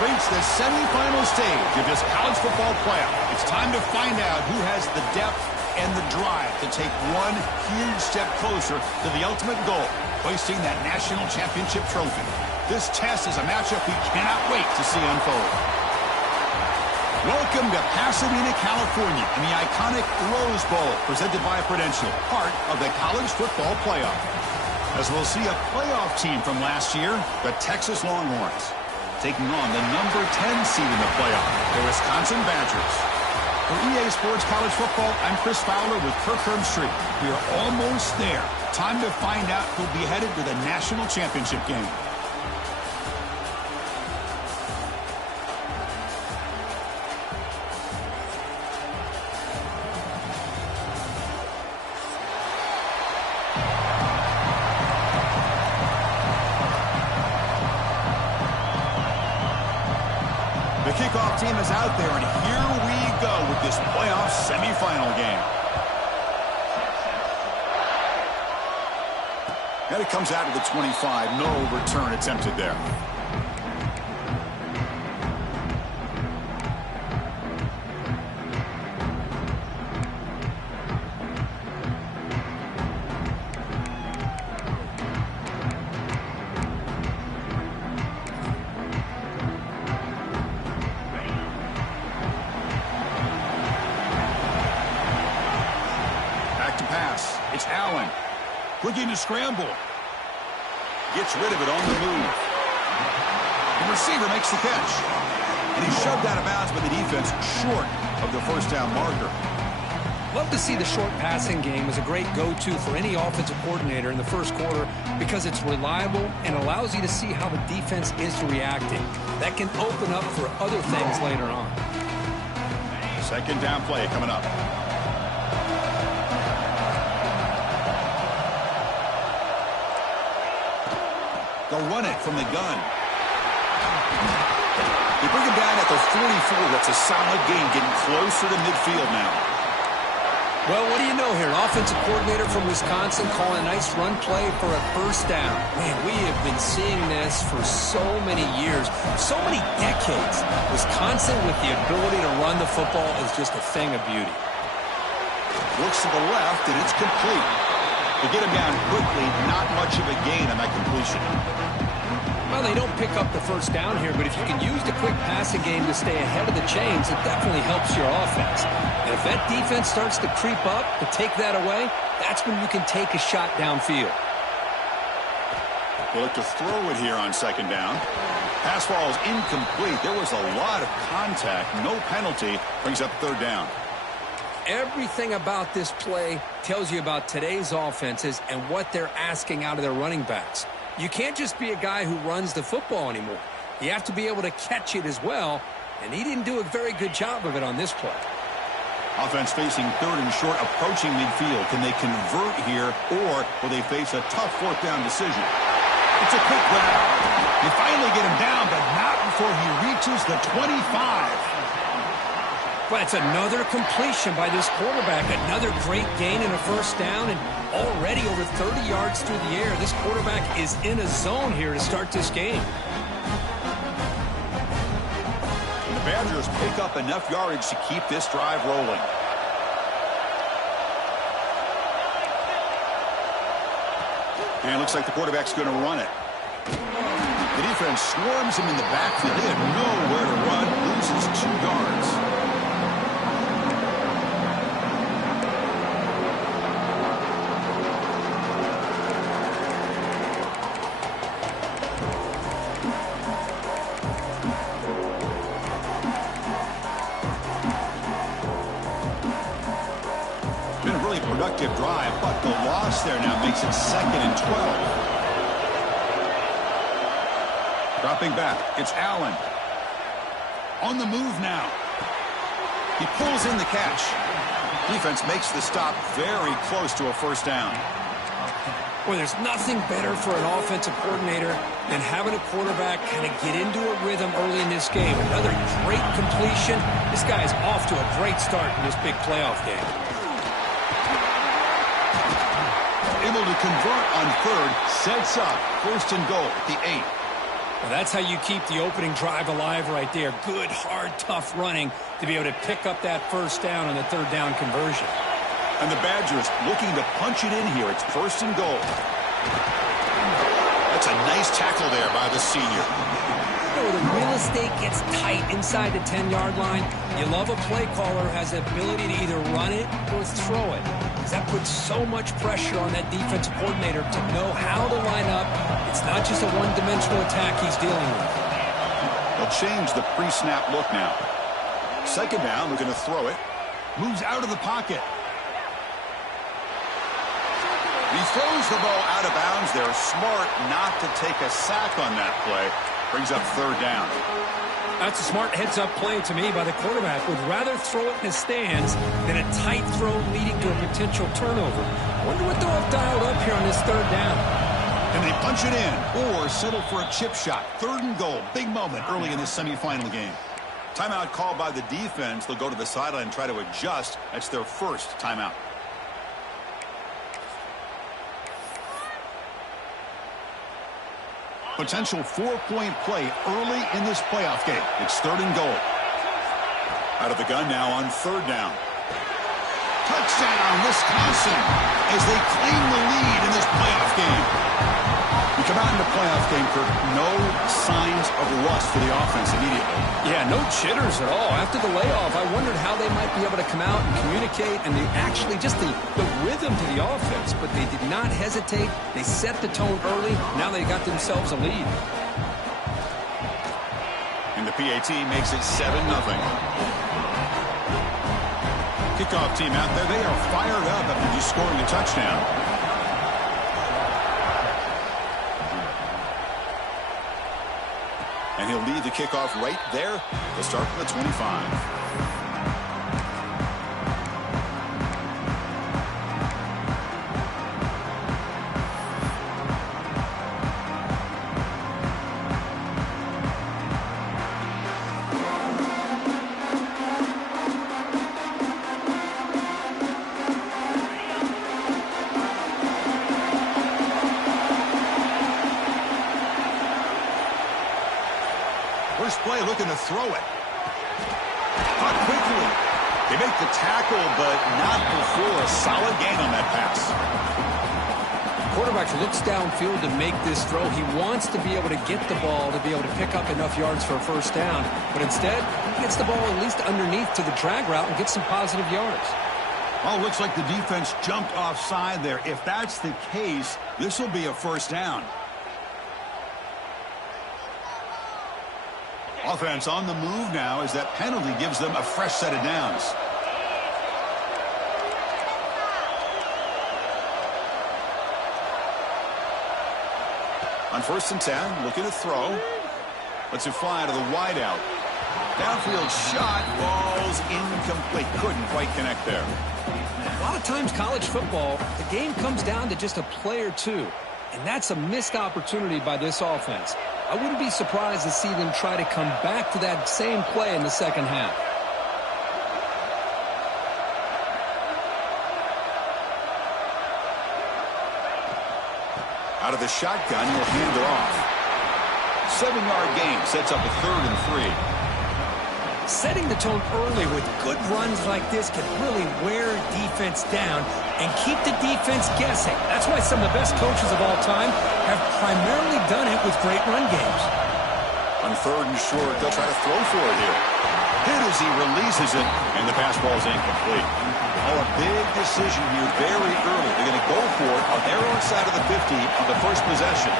reached the semifinal stage of this college football playoff. It's time to find out who has the depth and the drive to take one huge step closer to the ultimate goal, hoisting that national championship trophy. This test is a matchup we cannot wait to see unfold. Welcome to Pasadena, California, in the iconic Rose Bowl, presented by Prudential, part of the college football playoff. As we'll see a playoff team from last year, the Texas Longhorns, taking on the number 10 seed in the playoff, the Wisconsin Badgers. For EA Sports College Football, I'm Chris Fowler with Kirk Herbstreit. We are almost there. Time to find out who'll be headed to the national championship game. The kickoff team is out there, and here we go with this playoff semifinal game. And it comes out to the 25. No return attempted there. It's Allen, looking to scramble. Gets rid of it on the move. The receiver makes the catch. And he's shoved out of bounds by the defense short of the first down marker. Love to see the short passing game as a great go-to for any offensive coordinator in the first quarter because it's reliable and allows you to see how the defense is reacting. That can open up for other things later on. Second down play coming up. They'll run it from the gun. They bring him down at the 44. That's a solid gain, getting closer to midfield now. Well, what do you know here? An offensive coordinator from Wisconsin calling a nice run play for a first down. Man, we have been seeing this for so many years, so many decades. Wisconsin with the ability to run the football is just a thing of beauty. Looks to the left, and it's complete. They get him down quickly, not much of a gain on that completion. Well, they don't pick up the first down here, but if you can use the quick passing game to stay ahead of the chains, it definitely helps your offense. And if that defense starts to creep up to take that away, that's when you can take a shot downfield. They look to throw it here on second down. Pass ball is incomplete. There was a lot of contact. No penalty. Brings up third down. Everything about this play tells you about today's offenses and what they're asking out of their running backs. You can't just be a guy who runs the football anymore. You have to be able to catch it as well, and he didn't do a very good job of it on this play. Offense facing third and short, approaching midfield. Can they convert here, or will they face a tough fourth down decision? It's a quick grab. They finally get him down, but not before he reaches the 25. But it's another completion by this quarterback. Another great gain in a first down, and already over 30 yards through the air. This quarterback is in a zone here to start this game. And the Badgers pick up enough yardage to keep this drive rolling. And it looks like the quarterback's going to run it. The defense swarms him in the backfield. They have nowhere to run. Loses 2 yards. Been a really productive drive, but the loss there now makes it second and 12. Dropping back, it's Allen. On the move now. He pulls in the catch. Defense makes the stop very close to a first down. Well, there's nothing better for an offensive coordinator than having a quarterback kind of get into a rhythm early in this game. Another great completion. This guy is off to a great start in this big playoff game. Able to convert on third, sets up first and goal at the 8. Well, that's how you keep the opening drive alive right there. Good, hard, tough running to be able to pick up that first down on the third down conversion. And the Badgers looking to punch it in here. It's 1st and goal. That's a nice tackle there by the senior. You know, the real estate gets tight inside the 10-yard line. You love a play caller who has the ability to either run it or throw it. Because that puts so much pressure on that defensive coordinator to know how to line up. It's not just a one-dimensional attack he's dealing with. They'll change the pre-snap look now. 2nd down, looking to throw it. Moves out of the pocket. He throws the ball out of bounds. They're smart not to take a sack on that play. Brings up 3rd down. That's a smart heads-up play to me by the quarterback. Would rather throw it in the stands than a tight throw leading to a potential turnover. Wonder what they'll have dialed up here on this 3rd down. And they punch it in or settle for a chip shot. 3rd and goal. Big moment early in this semifinal game. Timeout called by the defense. They'll go to the sideline and try to adjust. That's their first timeout. Potential 4-point play early in this playoff game. It's 3rd and goal. Out of the gun now on 3rd down. Touchdown, Wisconsin, as they claim the lead in this playoff game. You come out in the playoff game, Kirk, no signs of rust for the offense immediately. Yeah, no jitters at all. After the layoff, I wondered how they might be able to come out and communicate and actually just the rhythm to the offense. But they did not hesitate. They set the tone early. Now they got themselves a lead. And the PAT makes it 7-0. Kickoff team out there. They are fired up after just scoring a touchdown. And he'll lead the kickoff right there. They'll start from the 25. First play looking to throw it. Caught quickly. They make the tackle, but not before a solid gain on that pass. Quarterback looks downfield to make this throw. He wants to be able to get the ball to be able to pick up enough yards for a first down. But instead, he gets the ball at least underneath to the drag route and gets some positive yards. Well, it looks like the defense jumped offside there. If that's the case, this will be a first down. Offense on the move now as that penalty gives them a fresh set of downs. On 1st and 10, looking to throw. Lets it fly to the wideout. Downfield shot, ball's incomplete. Couldn't quite connect there. A lot of times college football, the game comes down to just a play or two. And that's a missed opportunity by this offense. I wouldn't be surprised to see them try to come back to that same play in the second half. Out of the shotgun, he'll hand it off. 7-yard gain sets up a 3rd and 3. Setting the tone early with good runs like this can really wear defense down and keep the defense guessing. That's why some of the best coaches of all time have primarily done it with great run games. On 3rd and short, they'll try to throw for it here. Hit as he releases it, and the pass ball is incomplete. Oh, a big decision here very early. They're going to go for it on their own side of the 50 on the first possession.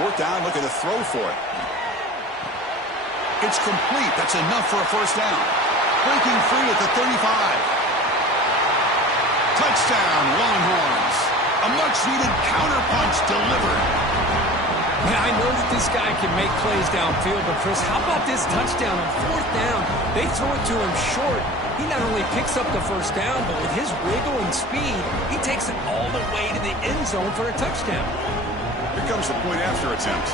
4th down, looking to throw for it. It's complete. That's enough for a first down. Breaking free at the 35. Touchdown, Longhorns. A much-needed counterpunch delivered. Man, I know that this guy can make plays downfield, but Chris, how about this touchdown on 4th down? They throw it to him short. He not only picks up the first down, but with his wiggle and speed, he takes it all the way to the end zone for a touchdown. Here comes the point after attempt.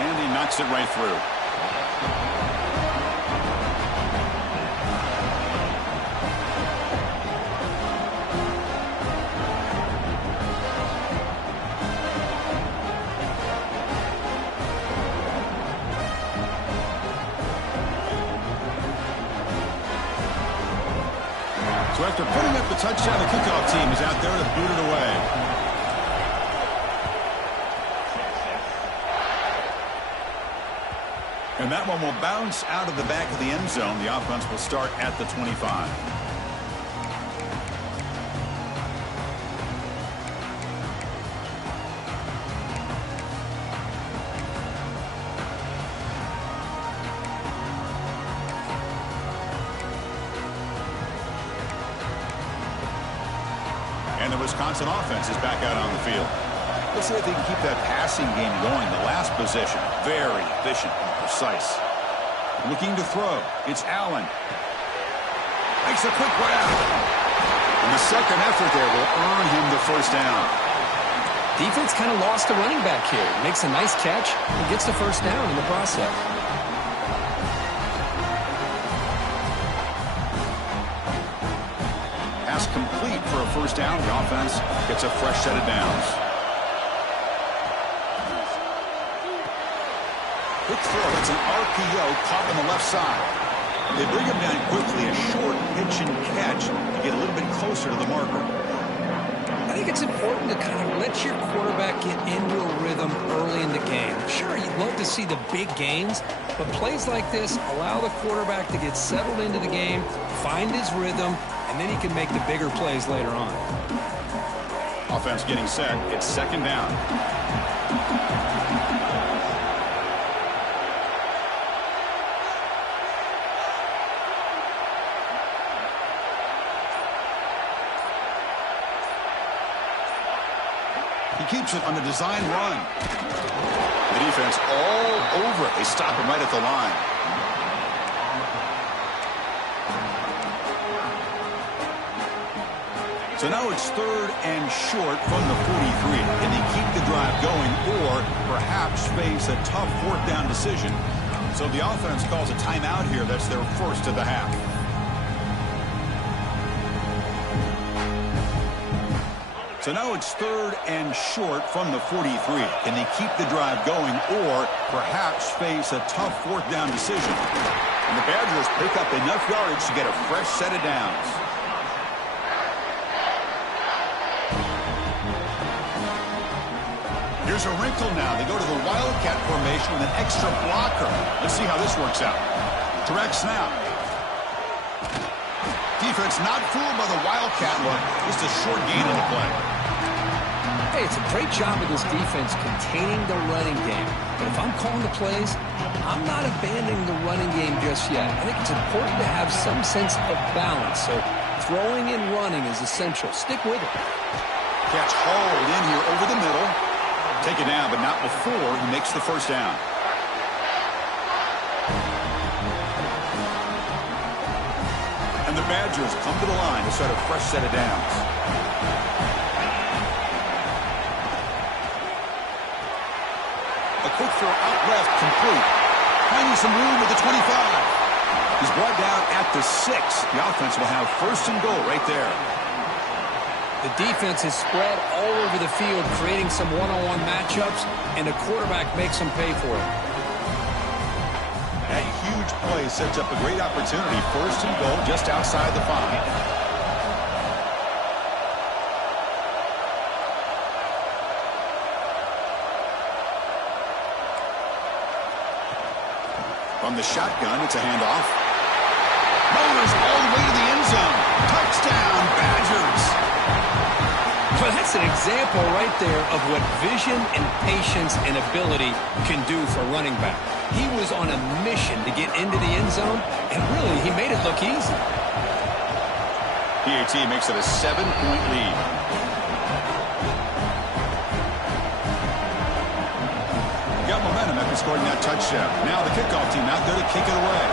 And he knocks it right through. So after putting up the touchdown, the kickoff team is out there to boot it away. And that one will bounce out of the back of the end zone. The offense will start at the 25. And the Wisconsin offense is back out on the field. Let's see if they can keep that passing game going. The last possession, very efficient and precise. Looking to throw. It's Allen. Makes a quick grab. And the second effort there will earn him the first down. Defense kind of lost a running back here. Makes a nice catch and gets the first down in the process. Pass complete for a first down. The offense gets a fresh set of downs. Quick throw. It's an RPO caught on the left side. They bring him down quickly. A short pitch and catch to get a little bit closer to the marker. I think it's important to kind of let your quarterback get into a rhythm early in the game. Sure, you'd love to see the big gains, but plays like this allow the quarterback to get settled into the game, find his rhythm, and then he can make the bigger plays later on. Offense getting set. It's second down. He keeps it on the design run. The defense all over it. They stop him right at the line. So now it's third and short from the 43. Can they keep the drive going or perhaps face a tough fourth down decision? So the offense calls a timeout here. That's their first of the half. So now it's third and short from the 43. Can they keep the drive going or perhaps face a tough fourth down decision? And the Badgers pick up enough yardage to get a fresh set of downs. Here's a wrinkle now. They go to the Wildcat formation with an extra blocker. Let's see how this works out. Direct snap. Defense not fooled by the Wildcat look. Just a short gain on the play. Hey, it's a great job of this defense containing the running game. But if I'm calling the plays, I'm not abandoning the running game just yet. I think it's important to have some sense of balance. So throwing and running is essential. Stick with it. Catch hauled in here over the middle. Take it down, but not before he makes the first down. And the Badgers come to the line to set a fresh set of downs. A quick throw out left, complete. Finding some room with the 25. He's brought down at the 6. The offense will have first and goal right there. The defense is spread all over the field, creating some one-on-one matchups, and the quarterback makes them pay for it. That huge play sets up a great opportunity. First and goal just outside the 5. From the shotgun, it's a handoff. Motors all the way to the end zone. Touchdown, Badgers. Well, that's an example right there of what vision and patience and ability can do for a running back. He was on a mission to get into the end zone, and really, he made it look easy. PAT makes it a 7-point lead. Got momentum after scoring that touchdown. Now the kickoff team out there to kick it away.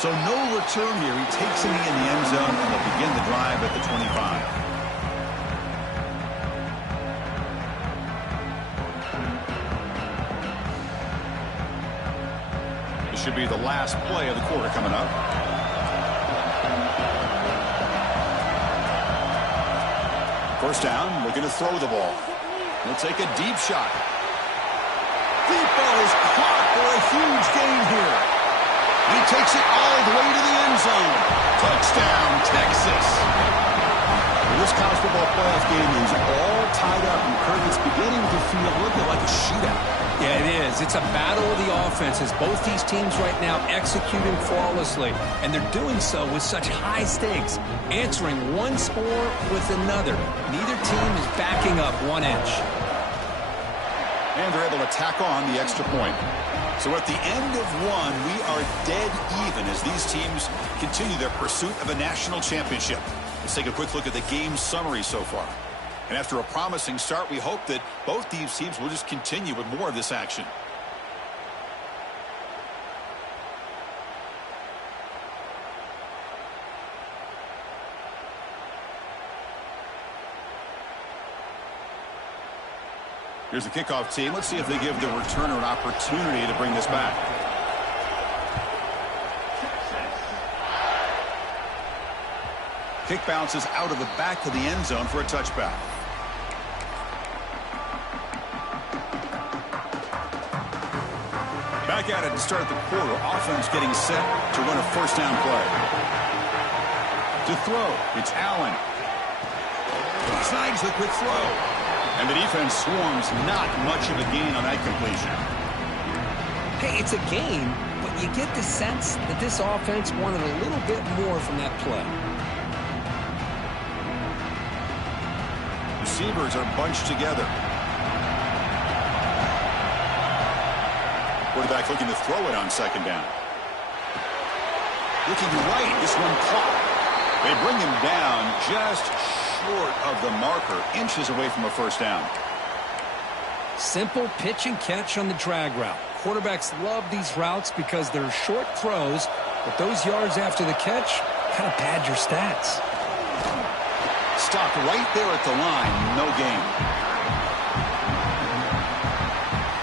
So no return here. He takes it in the end zone, and they'll begin the drive at the 25. This should be the last play of the quarter coming up. First down, looking to throw the ball. He'll take a deep shot. deep ball is caught for a huge gain here. And he takes it all the way to the end zone. Touchdown, Texas. This college football playoff game is all tied up, and Kirk, it's beginning to feel a little bit like a shootout. Yeah, it is. It's a battle of the offenses. Both these teams right now executing flawlessly, and they're doing so with such high stakes, answering one score with another. Neither team is backing up 1 inch. And they're able to tack on the extra point. So at the end of one, we are dead even as these teams continue their pursuit of a national championship. Let's take a quick look at the game summary so far. And after a promising start, we hope that both these teams will just continue with more of this action. Here's the kickoff team. Let's see if they give the returner an opportunity to bring this back. Kick bounces out of the back of the end zone for a touchback. Back at it to start the quarter. Offense getting set to run a first down play. To throw, it's Allen. Snags the quick throw. And the defense swarms, not much of a gain on that completion. Hey, it's a gain, but you get the sense that this offense wanted a little bit more from that play. Receivers are bunched together. Quarterback looking to throw it on second down. Looking right, this one caught. They bring him down just short of the marker, inches away from a first down. Simple pitch and catch on the drag route. Quarterbacks love these routes because they're short throws, but those yards after the catch kind of pad your stats. Stopped right there at the line, no gain.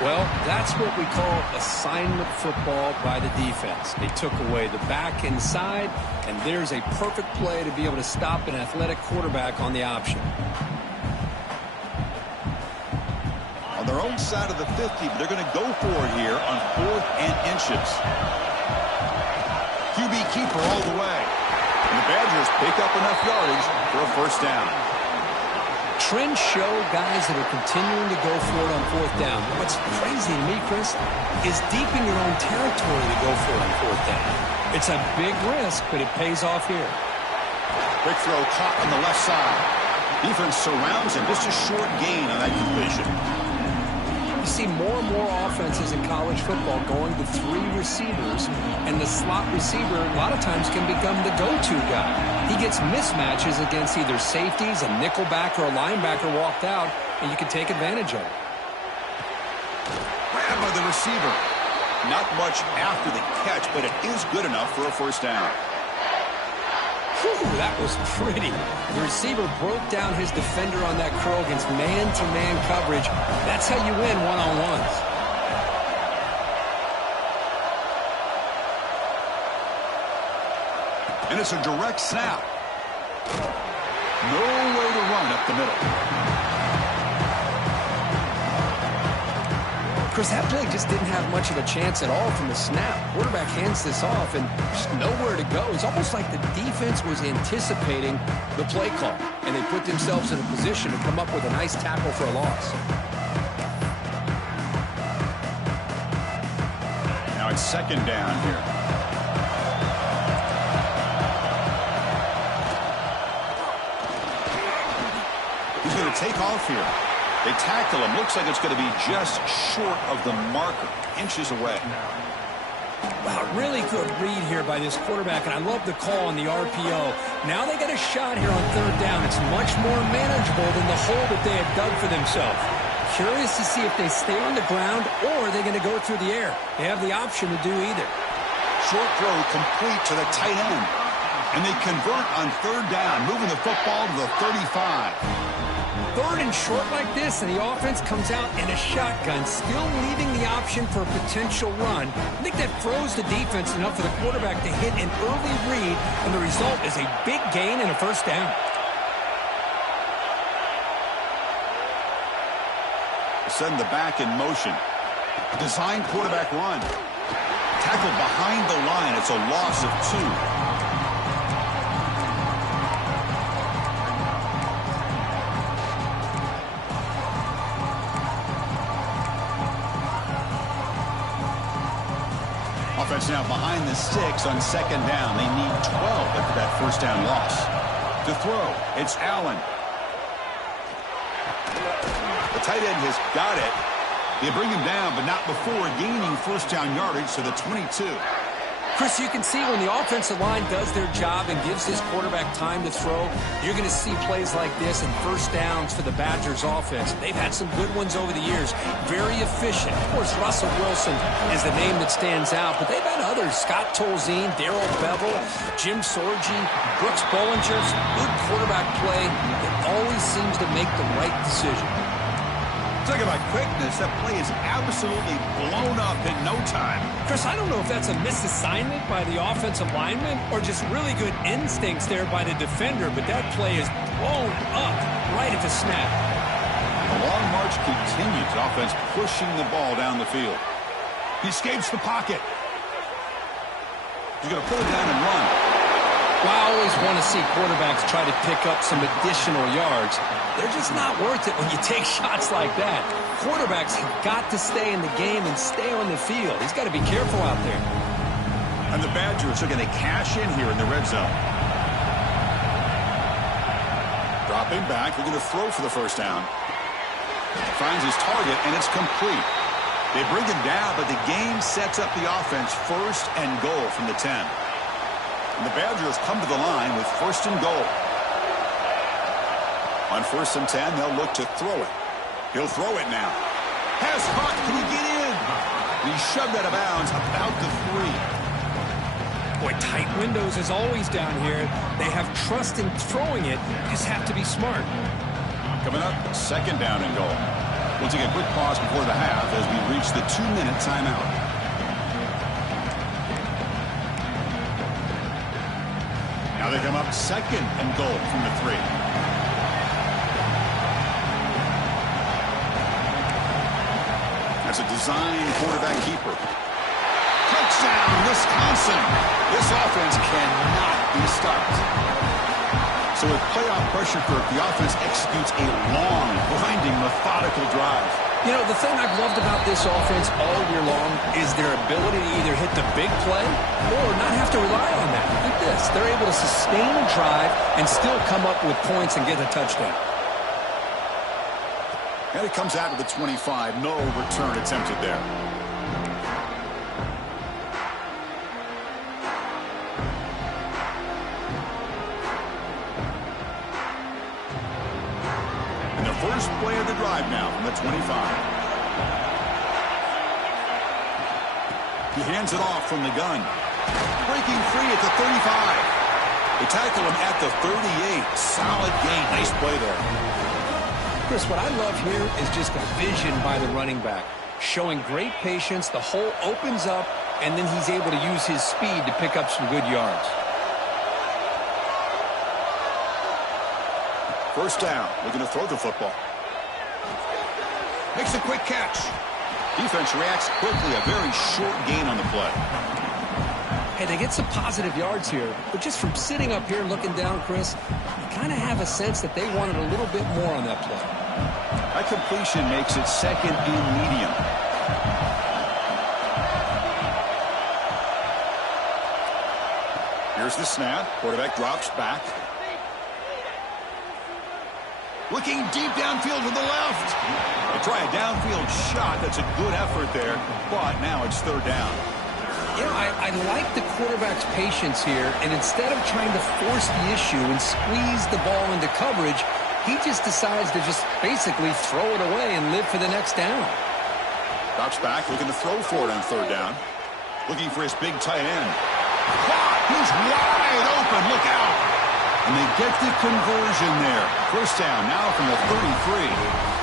Well, that's what we call assignment football by the defense. They took away the back inside, and there's a perfect play to be able to stop an athletic quarterback on the option. On their own side of the 50, but they're going to go for it here on 4th and inches. QB keeper all the way. And the Badgers pick up enough yardage for a first down. Trends show guys that are continuing to go for it on 4th down. What's crazy to me, Chris, is deep in your own territory to go for it on 4th down. It's a big risk, but it pays off here. Quick throw caught on the left side. Defense surrounds him. Just a short gain on that completion. You see more and more offenses in college football going to 3 receivers, and the slot receiver a lot of times can become the go-to guy. He gets mismatches against either safeties, a nickelback, or a linebacker walked out, and you can take advantage of it. Grab by the receiver. Not much after the catch, but it is good enough for a first down. Whew, that was pretty. The receiver broke down his defender on that curl against man-to-man coverage. That's how you win one-on-ones. And it's a direct snap. Nowhere to run up the middle. Chris, that play just didn't have much of a chance at all from the snap. Quarterback hands this off and just nowhere to go. It's almost like the defense was anticipating the play call, and they put themselves in a position to come up with a nice tackle for a loss. Now it's second down here. He's going to take off here. They tackle him. Looks like it's going to be just short of the marker, inches away. Wow, really good read here by this quarterback, and I love the call on the RPO. Now they get a shot here on 3rd down. It's much more manageable than the hole that they had dug for themselves. Curious to see if they stay on the ground or are they going to go through the air. They have the option to do either. Short throw complete to the tight end. And they convert on 3rd down, moving the football to the 35. 3rd and short like this, and the offense comes out in a shotgun, still leaving the option for a potential run. I think that froze the defense enough for the quarterback to hit an early read, and the result is a big gain and a first down. Send the back in motion. Design quarterback run. Tackled behind the line. It's a loss of 2. Offense now behind the sticks on second down. They need 12 after that first down loss. To throw, it's Allen. The tight end has got it. They bring him down, but not before gaining first down yardage to the 22. Chris, you can see when the offensive line does their job and gives his quarterback time to throw, you're going to see plays like this and first downs for the Badgers offense. They've had some good ones over the years. Very efficient. Of course, Russell Wilson is the name that stands out, but they've had others. Scott Tolzien, Darrell Bevell, Jim Sorgi, Brooks Bollinger. Good quarterback play that always seems to make the right decision. Talk about quickness. That play is absolutely blown up in no time. Chris, I don't know if that's a misassignment by the offensive lineman or just really good instincts there by the defender, but that play is blown up right at the snap. The long march continues. Offense pushing the ball down the field. He escapes the pocket. He's going to pull it down and run. Well, I always want to see quarterbacks try to pick up some additional yards. They're just not worth it when you take shots like that. Quarterbacks have got to stay in the game and stay on the field. He's got to be careful out there. And the Badgers are going to cash in here in the red zone. Dropping back. They're going to throw for the first down. Finds his target, and it's complete. They bring him down, but the game sets up the offense first and goal from the 10. And the Badgers come to the line with first and goal. On first and 10, they'll look to throw it. He'll throw it now. Has caught. Can he get in? He shoved out of bounds about the 3. Boy, tight windows as always down here. They have trust in throwing it. Just have to be smart. Coming up, second down and goal. We'll take a quick pause before the half as we reach the 2-minute timeout. Now they come up second and goal from the 3. That's a design quarterback keeper. Touchdown, Wisconsin. This offense cannot be stopped. So with playoff pressure, Kirk, the offense executes a long, grinding, methodical drive. You know, the thing I've loved about this offense all year long is their ability to either hit the big play or not have to rely on that. Look at this. They're able to sustain a drive and still come up with points and get a touchdown. And it comes out to the 25. No return attempted there. And the first play of the drive now from the 25. He hands it off from the gun. Breaking free at the 35. They tackle him at the 38. Solid gain. Nice play there. Chris, what I love here is just a vision by the running back. Showing great patience, the hole opens up, and then he's able to use his speed to pick up some good yards. First down. We're going to throw the football. Makes a quick catch. Defense reacts quickly. A very short gain on the play. Hey, they get some positive yards here, but just from sitting up here looking down, Chris, you kind of have a sense that they wanted a little bit more on that play. That completion makes it second and medium. Here's the snap. Quarterback drops back. Looking deep downfield to the left. They try a downfield shot. That's a good effort there, but now it's third down. You know, I like the quarterback's patience here, and instead of trying to force the issue and squeeze the ball into coverage, he just decides to just basically throw it away and live for the next down. Drops back, looking to throw for it on third down. Looking for his big tight end. Caught! He's wide open. Look out! And they get the conversion there. First down now from the 33.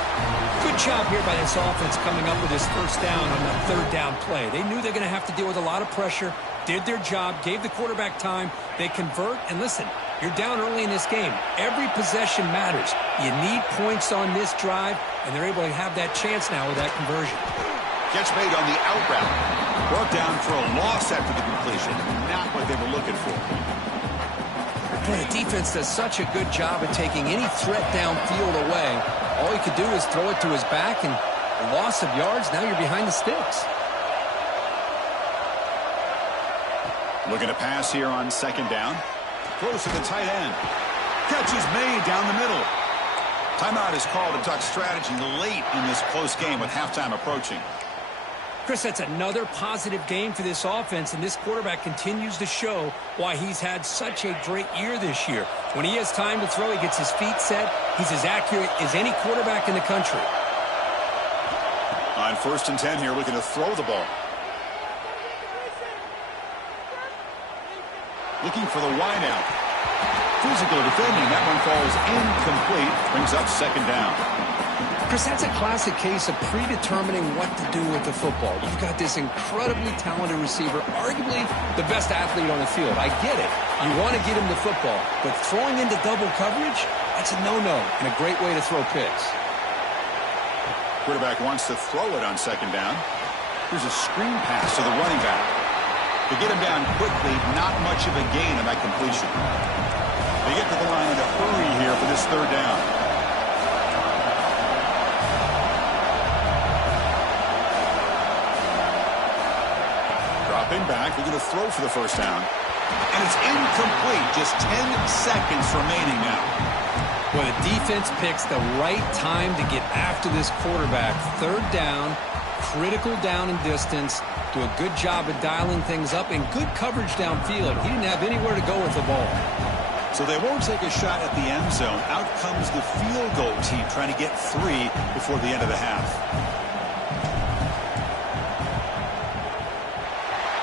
Good job here by this offense coming up with this first down on that third down play. They knew they're going to have to deal with a lot of pressure, did their job, gave the quarterback time. They convert, and listen, you're down early in this game. Every possession matters. You need points on this drive, and they're able to have that chance now with that conversion. Gets made on the out route. Brought down for a loss after the completion. Not what they were looking for. Boy, the defense does such a good job of taking any threat downfield away. All you could do is throw it to his back, and a loss of yards, now you're behind the sticks. Looking to pass here on second down. Close to the tight end. Catch is made down the middle. Timeout is called to talk strategy late in this close game with halftime approaching. Chris, that's another positive game for this offense, and this quarterback continues to show why he's had such a great year this year. When he has time to throw, he gets his feet set. He's as accurate as any quarterback in the country. On 1st and 10 here, looking to throw the ball. Looking for the wideout. Physical defending. That one falls incomplete. Brings up second down. Chris, that's a classic case of predetermining what to do with the football. You've got this incredibly talented receiver, arguably the best athlete on the field. I get it. You want to get him the football, but throwing into double coverage, that's a no-no and a great way to throw picks. Quarterback wants to throw it on second down. Here's a screen pass to the running back. To get him down quickly, not much of a gain on that completion. They get to the line in a hurry here for this third down. Dropping back, they're going to throw for the first down. And it's incomplete. Just 10 seconds remaining now. Well, the defense picks the right time to get after this quarterback. Third down, critical down and distance. Do a good job of dialing things up and good coverage downfield. He didn't have anywhere to go with the ball. So they won't take a shot at the end zone. Out comes the field goal team trying to get 3 before the end of the half.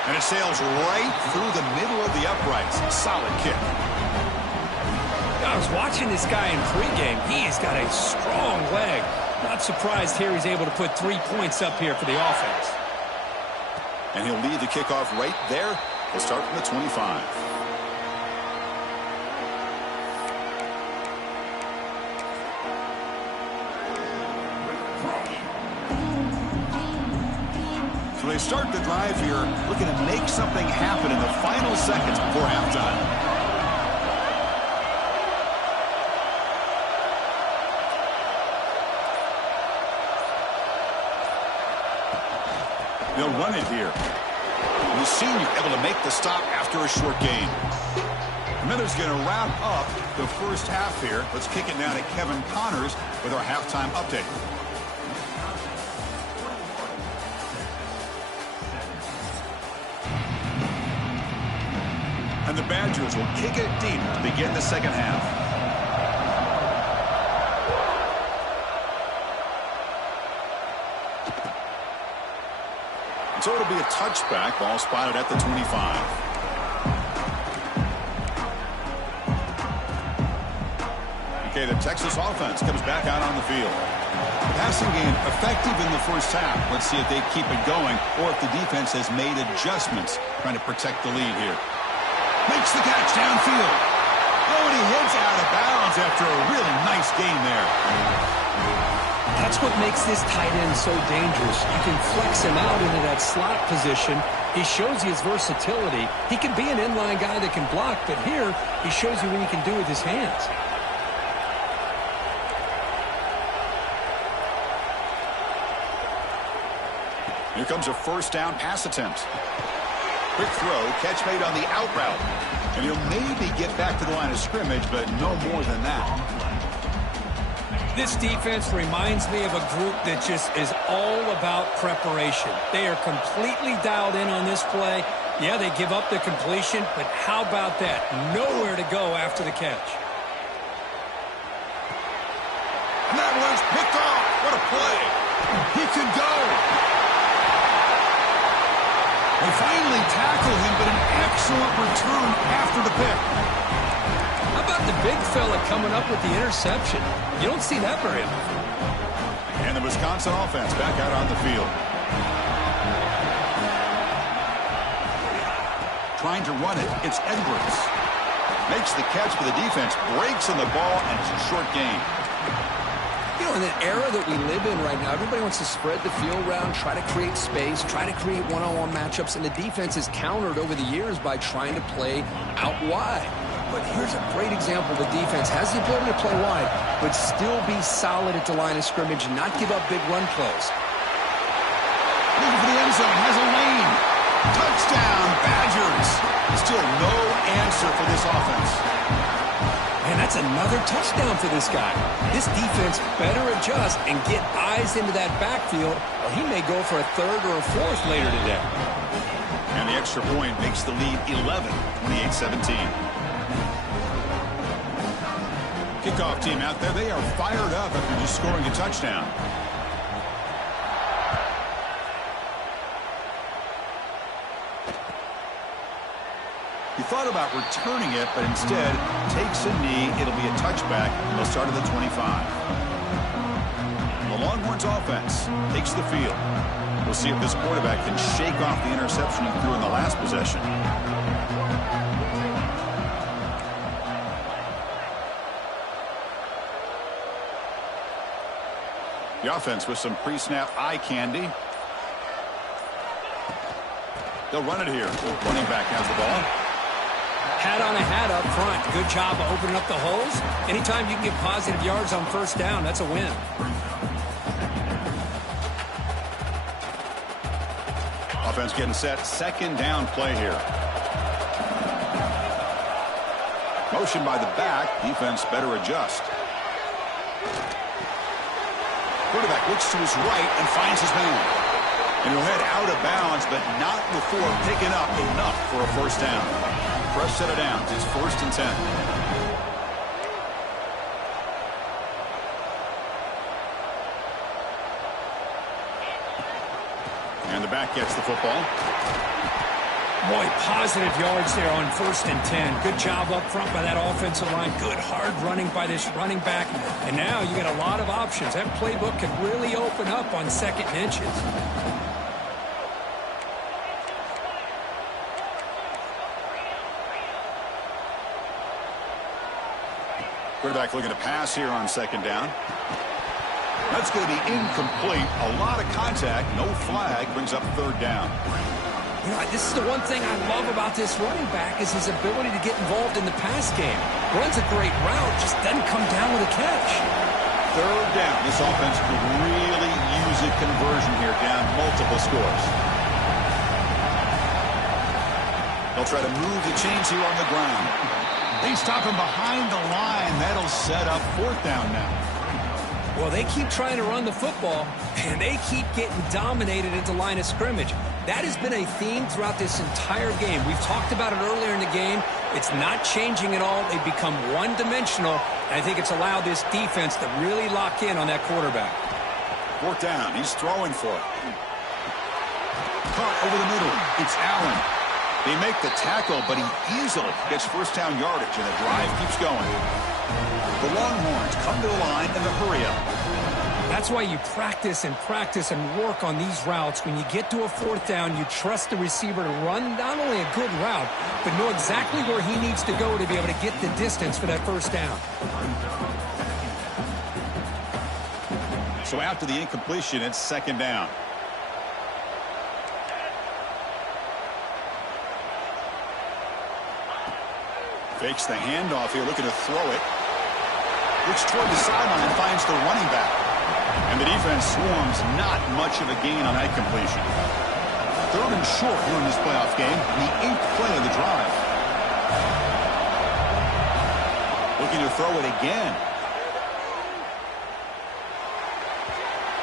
And it sails right through the middle of the uprights. Solid kick. I was watching this guy in pregame. He's got a strong leg. Not surprised here he's able to put 3 points up here for the offense. And he'll lead the kickoff right there. We'll start from the 25. So they start the drive here, looking to make something happen in the final seconds before halftime. They'll run it here. The senior able to make the stop after a short gain. The Miller's going to wrap up the first half here. Let's kick it now to Kevin Connors with our halftime update. And the Badgers will kick it deep to begin the second half. So it'll be a touchback. Ball spotted at the 25. Okay, the Texas offense comes back out on the field. Passing game effective in the first half. Let's see if they keep it going or if the defense has made adjustments trying to protect the lead here. Makes the catch downfield. Oh, and he hits out of bounds after a really nice gain there. That's what makes this tight end so dangerous. You can flex him out into that slot position. He shows you his versatility. He can be an inline guy that can block, but here he shows you what he can do with his hands. Here comes a first down pass attempt. Quick throw, catch made on the out route. And he'll maybe get back to the line of scrimmage, but no more than that. This defense reminds me of a group that just is all about preparation. They are completely dialed in on this play. Yeah, they give up the completion, but how about that? Nowhere to go after the catch. And that one's picked off. What a play. He can go. They finally tackle him, but an excellent return after the pick. How about the big fella coming up with the interception? You don't see that very often. And the Wisconsin offense back out on the field. Trying to run it, it's Edwards. Makes the catch, but the defense breaks on the ball, and it's a short gain. You know, know, in the era that we live in right now, everybody wants to spread the field around, try to create space, try to create one-on-one matchups, and the defense is countered over the years by trying to play out wide. But here's a great example. The defense has the ability to play wide, but still be solid at the line of scrimmage and not give up big run plays. Looking for the end zone, has a lane. Touchdown, Badgers. Still no answer for this offense. And that's another touchdown for this guy. This defense better adjust and get eyes into that backfield, or he may go for a third or a fourth later today. And the extra point makes the lead 11, 28-17. Kickoff team out there, they are fired up after just scoring a touchdown. He thought about returning it, but instead takes a knee. It'll be a touchback. They'll start at the 25. The Longhorns offense takes the field. We'll see if this quarterback can shake off the interception he threw in the last possession. The offense with some pre-snap eye candy. They'll run it here. The running back has the ball. Hat on a hat up front. Good job of opening up the holes. Anytime you can get positive yards on first down, that's a win. Offense getting set. Second down play here. Motion by the back. Defense better adjust. Quarterback looks to his right and finds his man. And he'll head out of bounds, but not before picking up enough for a first down. Fresh set of downs. It's 1st and 10. And the back gets the football. Boy, positive yards there on 1st and 10. Good job up front by that offensive line. Good hard running by this running back. And now you got a lot of options. That playbook can really open up on 2nd and inches. Quarterback looking to pass here on 2nd down. That's going to be incomplete. A lot of contact. No flag. Brings up 3rd down. You know, this is the one thing I love about this running back is his ability to get involved in the pass game. Runs a great route, just doesn't come down with a catch. 3rd down. This offense could really use a conversion here, down multiple scores. They'll try to move the chains here on the ground. They stop him behind the line. That'll set up 4th down now. Well, they keep trying to run the football, and they keep getting dominated at the line of scrimmage. That has been a theme throughout this entire game. We've talked about it earlier in the game. It's not changing at all. They've become one-dimensional, and I think it's allowed this defense to really lock in on that quarterback. 4th down. He's throwing for it. Caught over the middle. It's Allen. They make the tackle, but he easily gets 1st down yardage, and the drive keeps going. The Longhorns come to the line in the hurry-up. That's why you practice and work on these routes. When you get to a 4th down, you trust the receiver to run not only a good route, but know exactly where he needs to go to be able to get the distance for that 1st down. So after the incompletion, it's 2nd down. Fakes the handoff here, looking to throw it. Looks toward the sideline and finds the running back. And the defense swarms, not much of a gain on that completion. 3rd and short here in this playoff game, the 8th play of the drive. Looking to throw it again.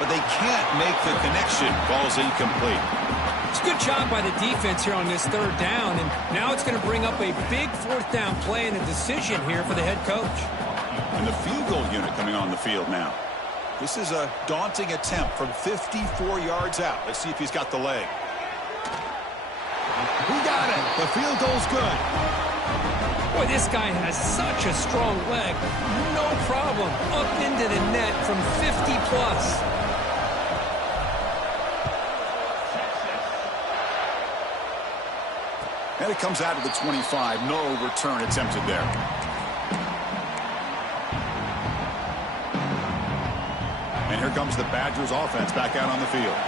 But they can't make the connection. Ball's incomplete. It's a good job by the defense here on this 3rd down, and now it's going to bring up a big 4th down play and a decision here for the head coach. And the field goal unit coming on the field now. This is a daunting attempt from 54 yards out. Let's see if he's got the leg. He got it. The field goal's good. Boy, this guy has such a strong leg. No problem. Up into the net from 50 plus. And it comes out of the 25. No return attempted there. here comes the Badgers offense back out on the field.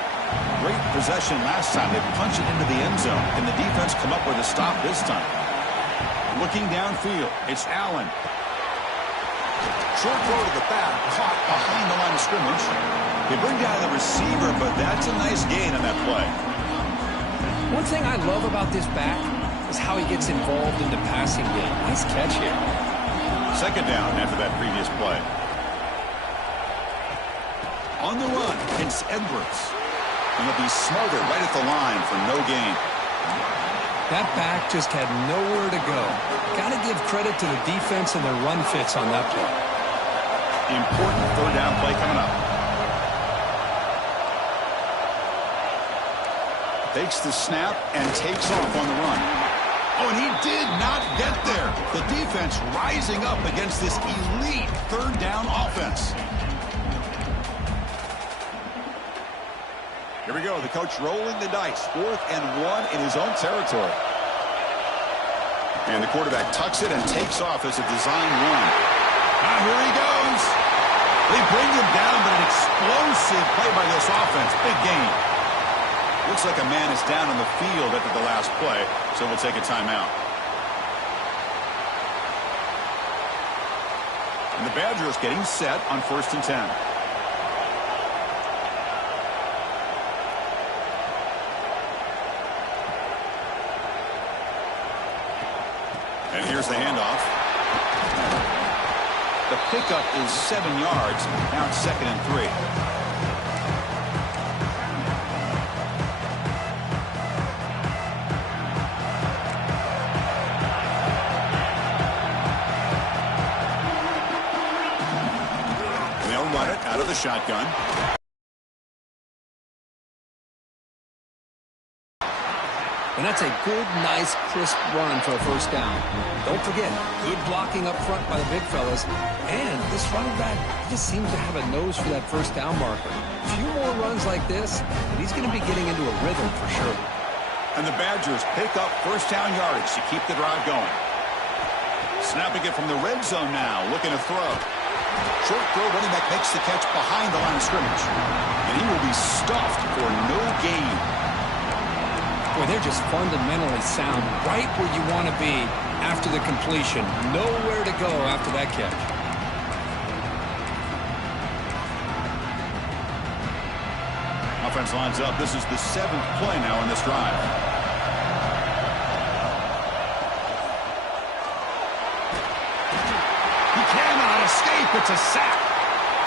Great possession last time. They punch it into the end zone. Can the defense come up with a stop this time? Looking downfield, it's Allen. Short throw to the back, caught behind the line of scrimmage. They bring down the receiver, but that's a nice gain on that play. One thing I love about this back is how he gets involved in the passing game. Nice catch here. Second down after that previous play. On the run, it's Edwards. And he'll be smothered right at the line for no gain. That back just had nowhere to go. Got to give credit to the defense and their run fits on that play. Important third down play coming up. Takes the snap and takes off on the run. Oh, and he did not get there. The defense rising up against this elite third down offense. Here we go. The coach rolling the dice. 4th and 1 in his own territory. And the quarterback tucks it and takes off as a design run. Ah, here he goes. They bring him down, but an explosive play by this offense. Big gain. Looks like a man is down on the field after the last play, so we'll take a timeout. And the Badgers getting set on 1st and 10. And here's the handoff. The pickup is 7 yards. Now it's 2nd and 3. And they'll run it out of the shotgun. And that's a good, nice, crisp run for a first down. Don't forget, good blocking up front by the big fellas. And this running back just seems to have a nose for that first down marker. A few more runs like this, and he's going to be getting into a rhythm for sure. And the Badgers pick up first down yardage to keep the drive going. Snapping it from the red zone now, looking to throw. Short throw, running back makes the catch behind the line of scrimmage. And he will be stuffed for no gain. Boy, they're just fundamentally sound, right where you want to be after the completion. Nowhere to go after that catch. Offense lines up. This is the 7th play now on this drive. He cannot escape. It's a sack.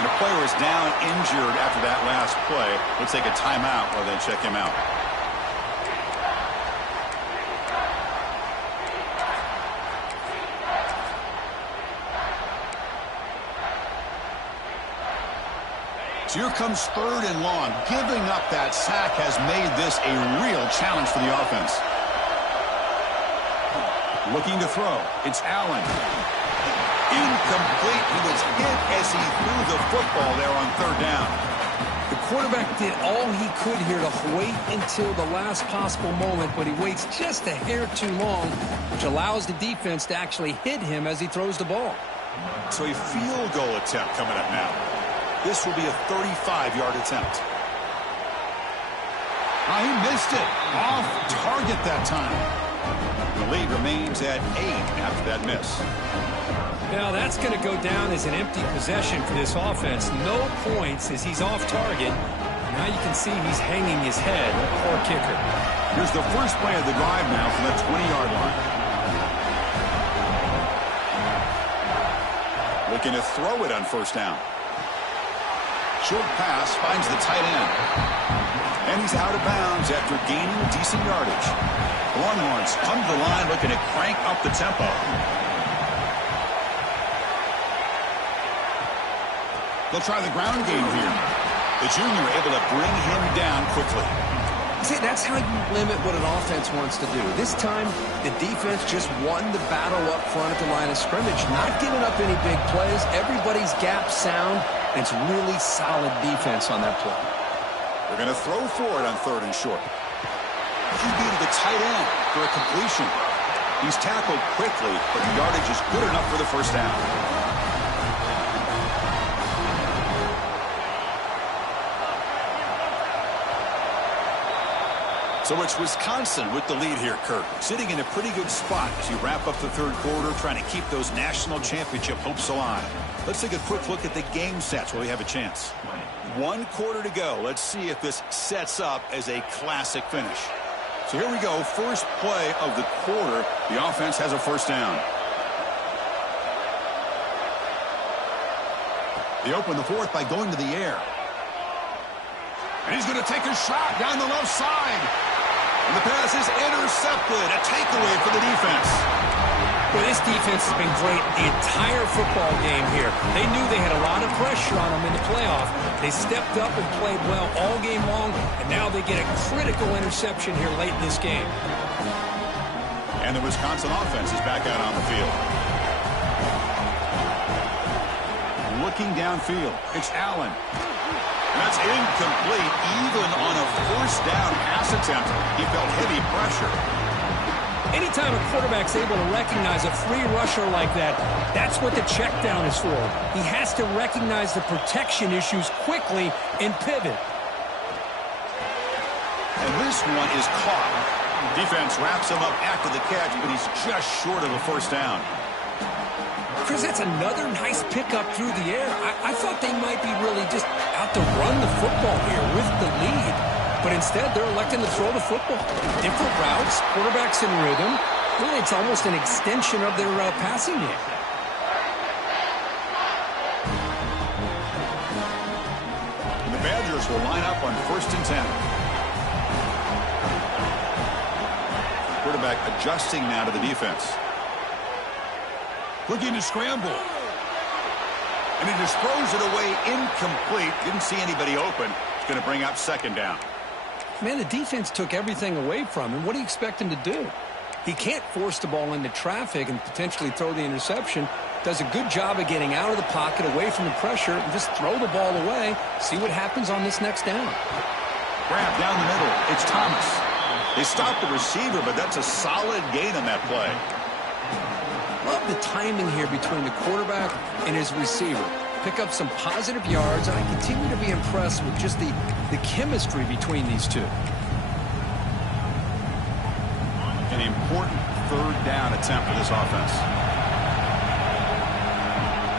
And the player is down injured after that last play. We'll take a timeout while they check him out. Here comes 3rd and long. Giving up that sack has made this a real challenge for the offense. Looking to throw. It's Allen. Incomplete. He was hit as he threw the football there on 3rd down. The quarterback did all he could here to wait until the last possible moment, but he waits just a hair too long, which allows the defense to actually hit him as he throws the ball. So a field goal attempt coming up now. This will be a 35-yard attempt. Oh, he missed it. Off target that time. The lead remains at 8 after that miss. Now that's going to go down as an empty possession for this offense. No points as he's off target. Now you can see he's hanging his head. Poor kicker. Here's the first play of the drive now from the 20-yard line. Looking to throw it on 1st down. Short pass finds the tight end. And he's out of bounds after gaining decent yardage. The Longhorns come to the line looking to crank up the tempo. They'll try the ground game here. The junior able to bring him down quickly. See, that's how you limit what an offense wants to do. This time, the defense just won the battle up front at the line of scrimmage, not giving up any big plays. Everybody's gap sound, and it's really solid defense on that play. They're going to throw for it on 3rd and short. QB to the tight end for a completion. He's tackled quickly, but the yardage is good enough for the first down. So it's Wisconsin with the lead here, Kirk. Sitting in a pretty good spot as you wrap up the third quarter, trying to keep those national championship hopes alive. Let's take a quick look at the game sets while we have a chance. 1 quarter to go. Let's see if this sets up as a classic finish. So here we go. First play of the quarter. The offense has a first down. They open the fourth by going to the air. And he's going to take a shot down the left side. And the pass is intercepted. A takeaway for the defense. Well, this defense has been great the entire football game here. They knew they had a lot of pressure on them in the playoff. They stepped up and played well all game long, and now they get a critical interception here late in this game. And the Wisconsin offense is back out on the field. Looking downfield, it's Allen. And that's incomplete, even on a first down pass attempt. He felt heavy pressure. Anytime a quarterback's able to recognize a free rusher like that, that's what the check down is for. He has to recognize the protection issues quickly and pivot. And this one is caught. Defense wraps him up after the catch, but he's just short of a first down. Chris, that's another nice pickup through the air. I thought they might be really just out to run the football here with the lead. But instead, they're electing to throw the football. Different routes, quarterbacks in rhythm. Really, it's almost an extension of their passing game. And the Badgers will line up on 1st and 10. Quarterback adjusting now to the defense. Looking to scramble. And he just throws it away incomplete. Didn't see anybody open. It's going to bring up 2nd down. Man, the defense took everything away from him. What do you expect him to do? He can't force the ball into traffic and potentially throw the interception. Does a good job of getting out of the pocket, away from the pressure, and just throw the ball away. See what happens on this next down. Grab down the middle. It's Thomas. They stopped the receiver, but that's a solid gain on that play. Love the timing here between the quarterback and his receiver. Pick up some positive yards, and I continue to be impressed with just the chemistry between these two. An important 3rd down attempt for this offense.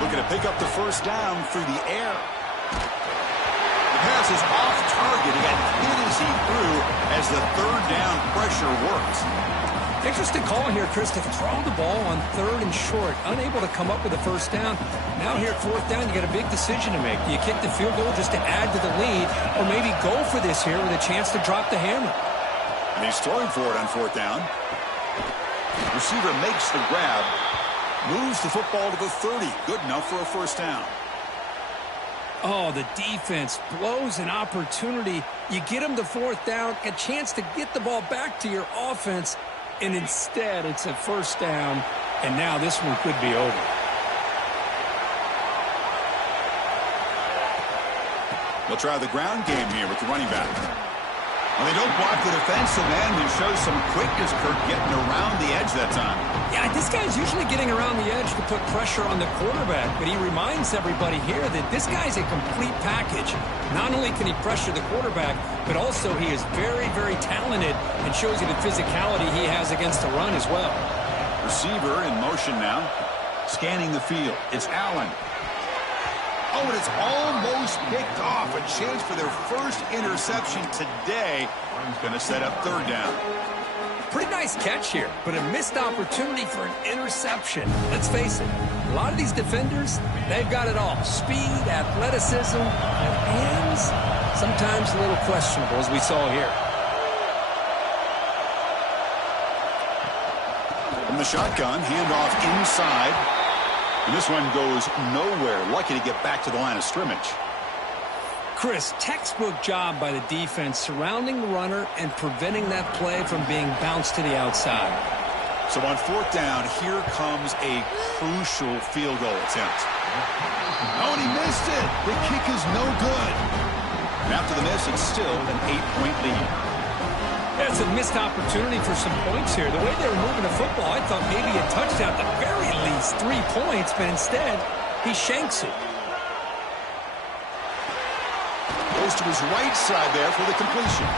Looking to pick up the first down through the air. The pass is off target. He got hit as he threw as the 3rd down pressure worked. Interesting call here, Chris, to throw the ball on 3rd and short. Unable to come up with a first down. Now here at 4th down, you got a big decision to make. Do you kick the field goal just to add to the lead, or maybe go for this here with a chance to drop the hammer? And he's throwing for it on 4th down. Receiver makes the grab. Moves the football to the 30. Good enough for a first down. Oh, the defense blows an opportunity. You get them to 4th down, a chance to get the ball back to your offense, and instead it's a first down, and now this one could be over. They'll try the ground game here with the running back. Well, they don't block the defensive end and show some quickness, Kirk, getting around the edge that time. Yeah, this guy's usually getting around the edge to put pressure on the quarterback, but he reminds everybody here that this guy's a complete package. Not only can he pressure the quarterback, but also he is very, very talented and shows you the physicality he has against the run as well. Receiver in motion now, scanning the field. It's Allen. Oh, and it's almost picked off. A chance for their first interception today. Going to set up 3rd down. Pretty nice catch here, but a missed opportunity for an interception. Let's face it, a lot of these defenders, they've got it all. Speed, athleticism, and hands, sometimes a little questionable, as we saw here. From the shotgun, handoff inside. And this one goes nowhere. Lucky to get back to the line of scrimmage. Chris, textbook job by the defense surrounding the runner and preventing that play from being bounced to the outside. So on 4th down, here comes a crucial field goal attempt. Oh, and he missed it. The kick is no good. And after the miss, it's still an 8-point lead. That's a missed opportunity for some points here. The way they were moving the football, I thought maybe a touchdown, at the very least 3 points, but instead, he shanks it. Goes to his right side there for the completion.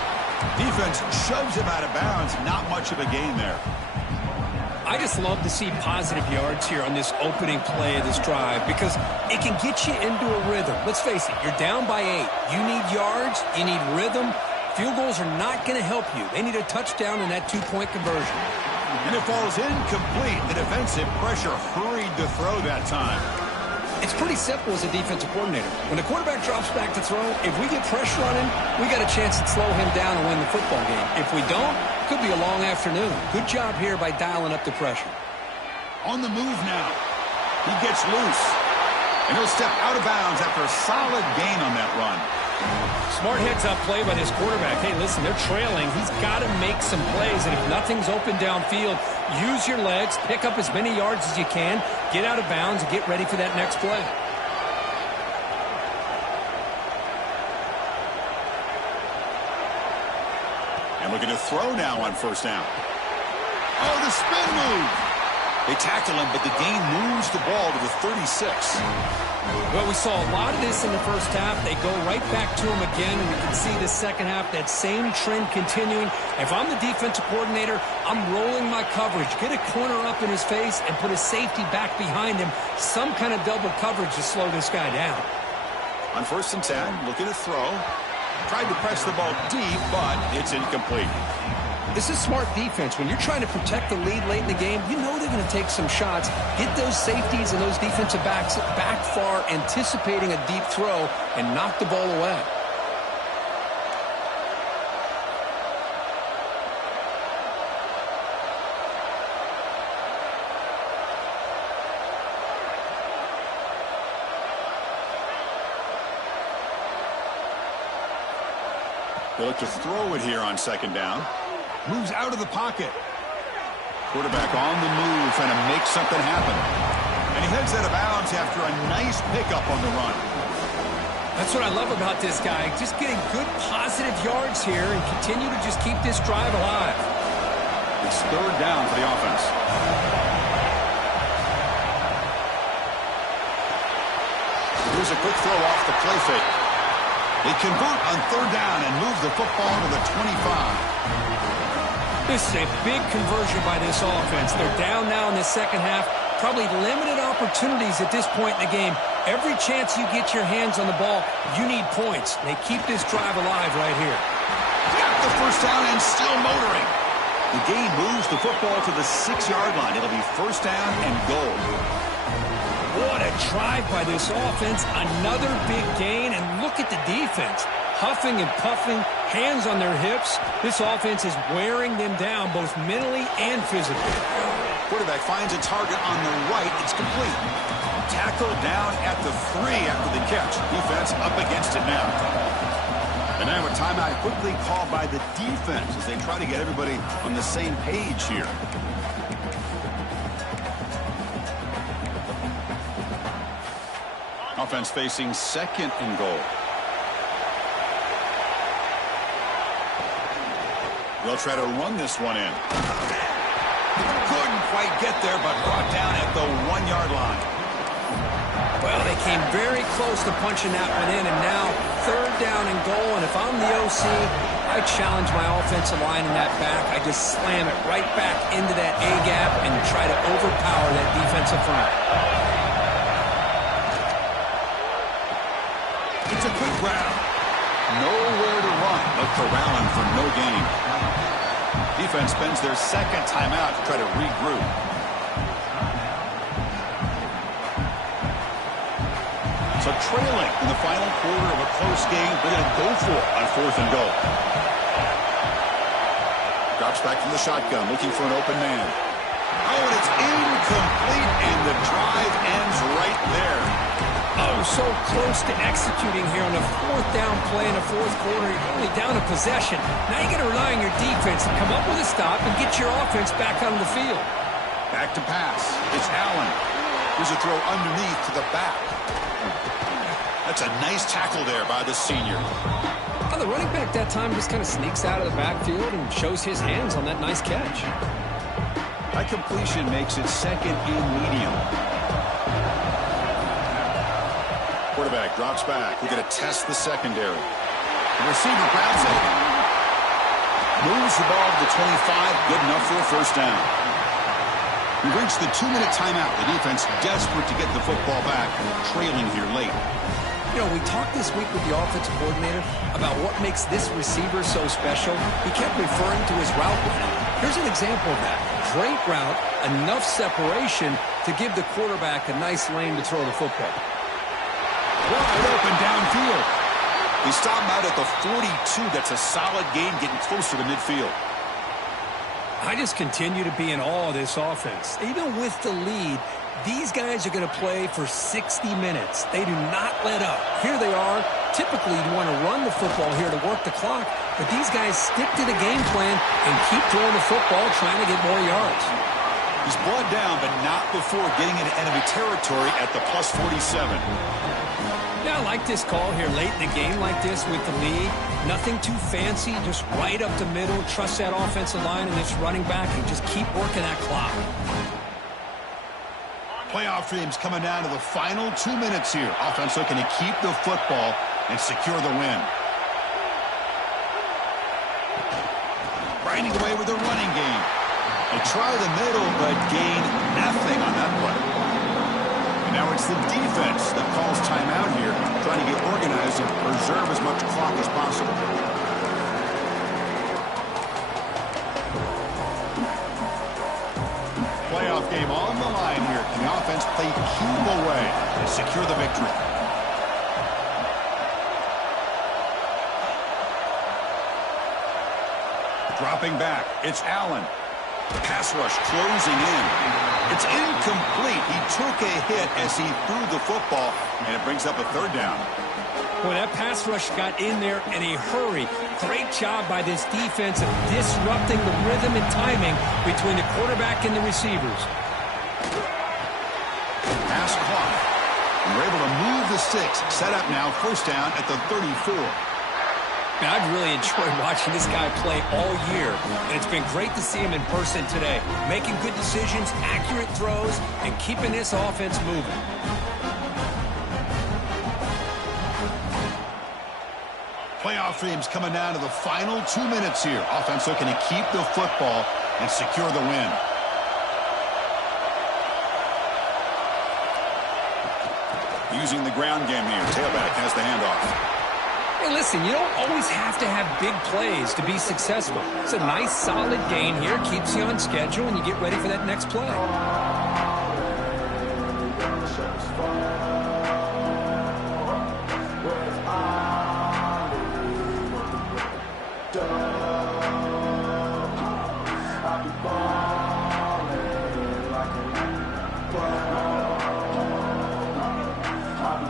Defense shoves him out of bounds. Not much of a gain there. I just love to see positive yards here on this opening play of this drive because it can get you into a rhythm. Let's face it, you're down by 8. You need yards, you need rhythm. Field goals are not going to help you. They need a touchdown and that 2-point conversion. And it falls incomplete. The defensive pressure hurried to throw that time. It's pretty simple as a defensive coordinator. When the quarterback drops back to throw, if we get pressure on him, we got a chance to slow him down and win the football game. If we don't, it could be a long afternoon. Good job here by dialing up the pressure. On the move now. He gets loose. And he'll step out of bounds after a solid gain on that run. Smart heads-up play by this quarterback. Hey, listen, they're trailing. He's got to make some plays, and if nothing's open downfield, use your legs, pick up as many yards as you can, get out of bounds, and get ready for that next play. And looking to throw now on first down. Oh, the spin move. They tackle him, but the gain moves the ball to the 36. Well, we saw a lot of this in the first half. They go right back to him again, and we can see the second half, that same trend continuing. If I'm the defensive coordinator, I'm rolling my coverage. Get a corner up in his face and put a safety back behind him. Some kind of double coverage to slow this guy down. On first and 10, looking to throw. Tried to press the ball deep, but it's incomplete. This is smart defense. When you're trying to protect the lead late in the game, you know they're going to take some shots. Get those safeties and those defensive backs back far, anticipating a deep throw, and knock the ball away. They look to throw it here on second down. Moves out of the pocket. Quarterback on the move, trying to make something happen. And he heads out of bounds after a nice pickup on the run. That's what I love about this guy. Just getting good positive yards here and continue to just keep this drive alive. It's third down for the offense. Here's a quick throw off the play fake. They convert on third down and move the football to the 25. This is a big conversion by this offense. They're down now in the second half. Probably limited opportunities at this point in the game. Every chance you get your hands on the ball, you need points. They keep this drive alive right here. Got the first down and still motoring. The gain moves the football to the 6-yard line. It'll be first down and goal. What a drive by this offense. Another big gain, and look at the defense. Huffing and puffing, hands on their hips. This offense is wearing them down both mentally and physically. Quarterback finds a target on the right. It's complete. Tackled down at the 3 after the catch. Defense up against it now. And now a timeout quickly called by the defense as they try to get everybody on the same page here. Offense facing second and goal. They'll try to run this one in. Couldn't quite get there, but brought down at the 1-yard line. Well, they came very close to punching that one in, and now third down and goal. And if I'm the OC, I challenge my offensive line in that back. I just slam it right back into that A-gap and try to overpower that defensive front. It's a quick grab. Nowhere to run, but corralling for no gain. Defense spends their second timeout to try to regroup. So trailing in the final quarter of a close game, they're going to go for it on fourth and goal. Drops back from the shotgun, looking for an open man. Oh, and it's incomplete, and the drive ends right there. Oh, so close to executing here on a fourth down play in the fourth quarter. You're only down a possession. Now you got to rely on your defense to come up with a stop and get your offense back on the field. Back to pass. It's Allen. Here's a throw underneath to the back. That's a nice tackle there by the senior. Well, the running back that time just kind of sneaks out of the backfield and shows his hands on that nice catch. That completion makes it second and medium. Quarterback drops back. We're going to test the secondary. The receiver grabs it. Moves the ball to the 25. Good enough for a first down. We've reached the 2-minute timeout. The defense desperate to get the football back, trailing here late. You know, we talked this week with the offensive coordinator about what makes this receiver so special. He kept referring to his route running. Here's an example of that. Great route, enough separation to give the quarterback a nice lane to throw the football. Wide open downfield. They stop him out at the 42. That's a solid gain, getting closer to midfield. I just continue to be in awe of this offense. Even with the lead, these guys are going to play for 60 minutes. They do not let up. Here they are. Typically, you want to run the football here to work the clock, but these guys stick to the game plan and keep throwing the football, trying to get more yards. He's brought down, but not before getting into enemy territory at the plus 47. Yeah, I like this call here late in the game like this with the lead. Nothing too fancy, just right up the middle. Trust that offensive line and this running back and just keep working that clock. Playoff dreams coming down to the final 2 minutes here. Offense looking to keep the football and secure the win. Grinding away with the running game. They try the middle, but gain nothing on that play. And now it's the defense that calls timeout here, trying to get organized and preserve as much clock as possible. Playoff game on the line here. Can the offense play keep away and secure the victory? Dropping back, it's Allen. Pass rush closing in. It's incomplete. He took a hit as he threw the football, and it brings up a third down. Boy, that pass rush got in there in a hurry. Great job by this defense of disrupting the rhythm and timing between the quarterback and the receivers. Pass clock. And we're able to move the sticks. Set up now, first down at the 34. Man, I've really enjoyed watching this guy play all year, and it's been great to see him in person today, making good decisions, accurate throws, and keeping this offense moving. Playoff dreams coming down to the final 2 minutes here. Offense looking to keep the football and secure the win. Using the ground game here. Tailback has the handoff. Hey, listen, you don't always have to have big plays to be successful. It's a nice, solid gain here. Keeps you on schedule, and you get ready for that next play.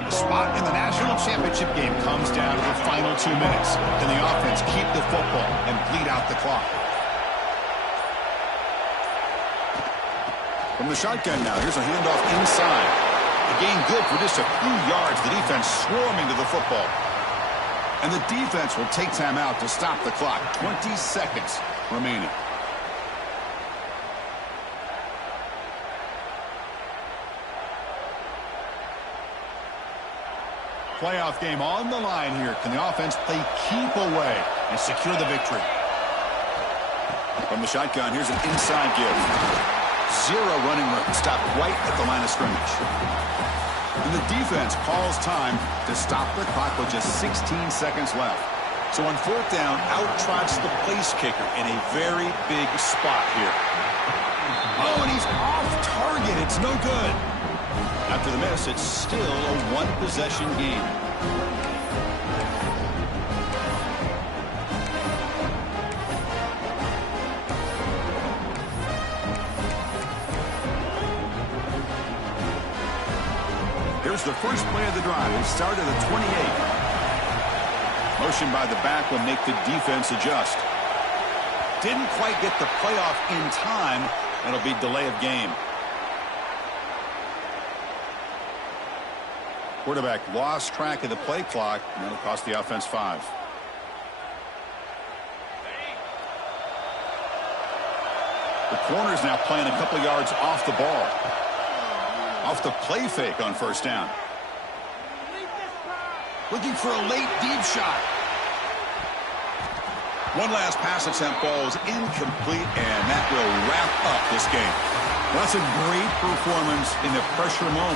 Spot in the national championship game comes down to the final 2 minutes. Can the offense keep the football and bleed out the clock? From the shotgun now, here's a handoff inside. A gain good for just a few yards. The defense swarming to the football. And the defense will take time out to stop the clock. 20 seconds remaining. Playoff game on the line here. Can the offense play keep away and secure the victory? From the shotgun, here's an inside give. Zero running room. Stopped right at the line of scrimmage. And the defense calls time to stop the clock with just 16 seconds left. So on fourth down, out trots the place kicker in a very big spot here. Oh, and he's off target. It's no good. After the miss, it's still a one-possession game. Here's the first play of the drive. They start at the 28. Motion by the back will make the defense adjust. Didn't quite get the playoff in time. That'll be delay of game. Quarterback lost track of the play clock, and that'll cost the offense 5. The corner's now playing a couple yards off the ball. Off the play fake on first down. Looking for a late deep shot. One last pass attempt falls incomplete, and that will wrap up this game. That's a great performance in the pressure moment.